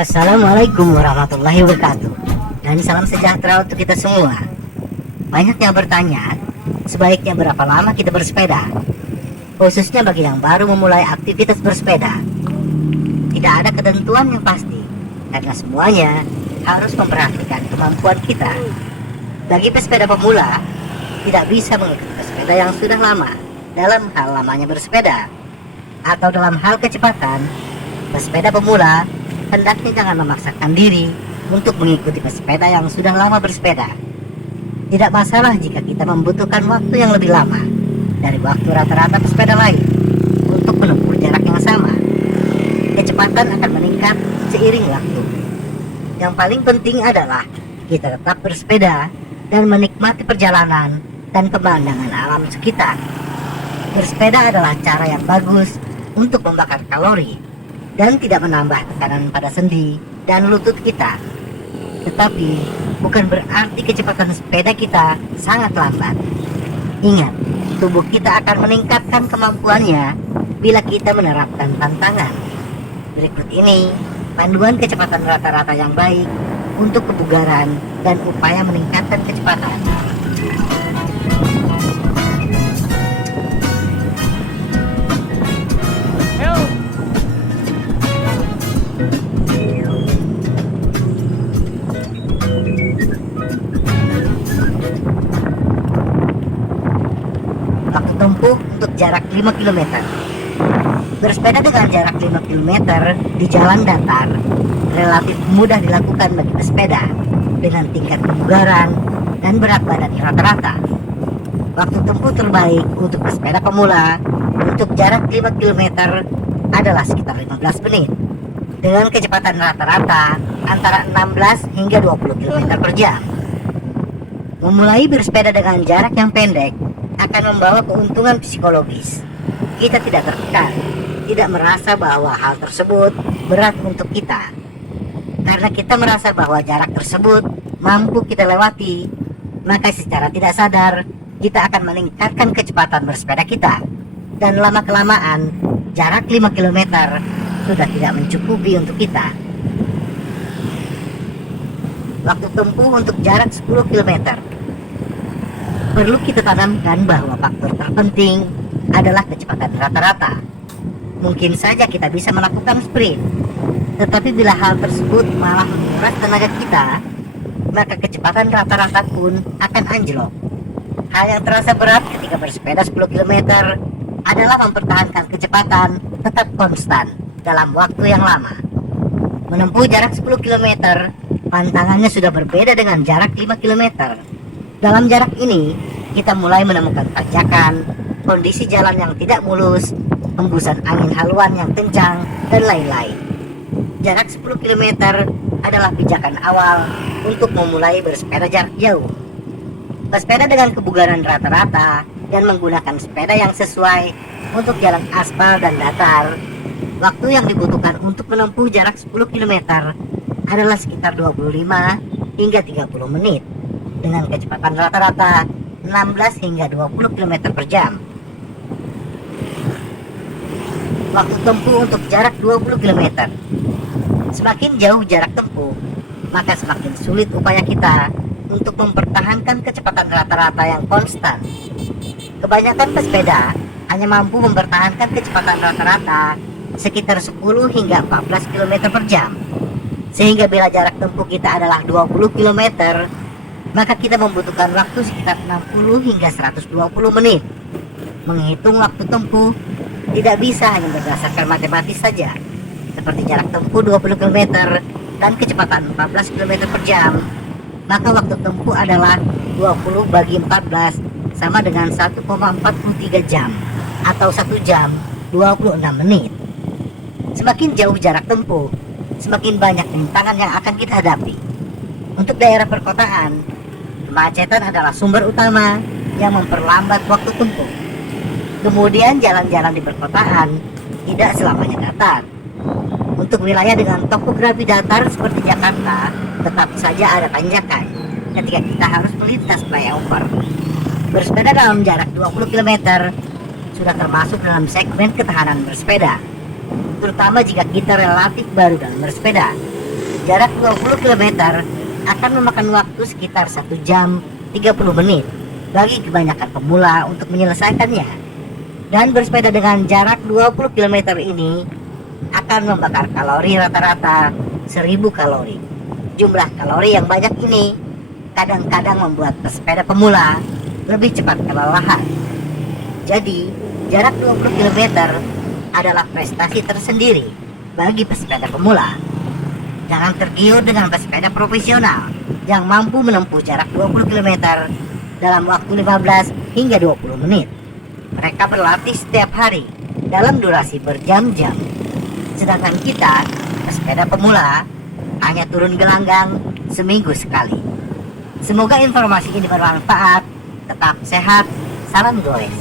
Assalamualaikum warahmatullahi wabarakatuh. Dan salam sejahtera untuk kita semua. Banyak yang bertanya, sebaiknya berapa lama kita bersepeda? Khususnya bagi yang baru memulai aktivitas bersepeda. Tidak ada ketentuan yang pasti, karena semuanya harus memperhatikan kemampuan kita. Bagi pesepeda pemula, tidak bisa mengikuti pesepeda yang sudah lama dalam hal lamanya bersepeda. Atau dalam hal kecepatan, pesepeda pemula hendaknya jangan memaksakan diri untuk mengikuti pesepeda yang sudah lama bersepeda. Tidak masalah jika kita membutuhkan waktu yang lebih lama dari waktu rata-rata pesepeda lain untuk menempuh jarak yang sama. Kecepatan akan meningkat seiring waktu. Yang paling penting adalah kita tetap bersepeda dan menikmati perjalanan dan pemandangan alam sekitar. Bersepeda adalah cara yang bagus untuk membakar kalori dan tidak menambah tekanan pada sendi dan lutut kita. Tetapi bukan berarti kecepatan sepeda kita sangat lambat. Ingat, tubuh kita akan meningkatkan kemampuannya bila kita menerapkan tantangan. Berikut ini panduan kecepatan rata-rata yang baik untuk kebugaran dan upaya meningkatkan kecepatan. Waktu tempuh untuk jarak 5 km. Bersepeda dengan jarak 5 km di jalan datar relatif mudah dilakukan bagi pesepeda dengan tingkat kebugaran dan berat badan yang rata-rata. Waktu tempuh terbaik untuk pesepeda pemula untuk jarak 5 km adalah sekitar 15 menit dengan kecepatan rata-rata antara 16 hingga 20 km per jam. Memulai bersepeda dengan jarak yang pendek akan membawa keuntungan psikologis. Kita tidak tertekan, tidak merasa bahwa hal tersebut berat untuk kita. Karena kita merasa bahwa jarak tersebut mampu kita lewati, maka secara tidak sadar kita akan meningkatkan kecepatan bersepeda kita. Dan lama-kelamaan, jarak 5 km sudah tidak mencukupi untuk kita. Waktu tempuh untuk jarak 10 km. Perlu kita tanamkan bahwa faktor terpenting adalah kecepatan rata-rata. Mungkin saja kita bisa melakukan sprint, tetapi bila hal tersebut malah menguras tenaga kita, maka kecepatan rata-rata pun akan anjlok. Hal yang terasa berat ketika bersepeda 10 km adalah mempertahankan kecepatan tetap konstan dalam waktu yang lama. Menempuh jarak 10 km, pantangannya sudah berbeda dengan jarak 5 km. Dalam jarak ini, kita mulai menemukan tanjakan, kondisi jalan yang tidak mulus, hembusan angin haluan yang kencang, dan lain-lain. Jarak 10 km adalah pijakan awal untuk memulai bersepeda jarak jauh. Bersepeda dengan kebugaran rata-rata dan menggunakan sepeda yang sesuai untuk jalan aspal dan datar, waktu yang dibutuhkan untuk menempuh jarak 10 km adalah sekitar 25 hingga 30 menit dengan kecepatan rata-rata 16 hingga 20 km per jam. Waktu tempuh untuk jarak 20 km. Semakin jauh jarak tempuh, maka semakin sulit upaya kita untuk mempertahankan kecepatan rata-rata yang konstan. Kebanyakan pesepeda hanya mampu mempertahankan kecepatan rata-rata sekitar 10 hingga 14 km per jam. Sehingga bila jarak tempuh kita adalah 20 km, maka kita membutuhkan waktu sekitar 60 hingga 120 menit. Menghitung waktu tempuh tidak bisa hanya berdasarkan matematis saja, seperti jarak tempuh 20 km dan kecepatan 14 km per jam. Maka waktu tempuh adalah 20 bagi 14 sama dengan 1,43 jam atau 1 jam 26 menit. Semakin jauh jarak tempuh, semakin banyak rintangan yang akan kita hadapi. Untuk daerah perkotaan, kemacetan adalah sumber utama yang memperlambat waktu tempuh. Kemudian jalan-jalan di perkotaan tidak selamanya datar. Untuk wilayah dengan topografi datar seperti Jakarta, tetap saja ada tanjakan ketika kita harus melintas flyover. Bersepeda dalam jarak 20 km sudah termasuk dalam segmen ketahanan bersepeda, terutama jika kita relatif baru dalam bersepeda. jarak 20 km akan memakan waktu sekitar 1 jam 30 menit bagi kebanyakan pemula untuk menyelesaikannya. Dan bersepeda dengan jarak 20 km ini akan membakar kalori rata-rata 1000 kalori. Jumlah kalori yang banyak ini kadang-kadang membuat pesepeda pemula lebih cepat kelelahan. Jadi, jarak 20 km adalah prestasi tersendiri bagi pesepeda pemula. Jangan tergiur dengan pesepeda profesional yang mampu menempuh jarak 20 km dalam waktu 15 hingga 20 menit. Mereka berlatih setiap hari dalam durasi berjam-jam. Sedangkan kita, pesepeda pemula, hanya turun gelanggang seminggu sekali. Semoga informasi ini bermanfaat. Tetap sehat. Salam goes.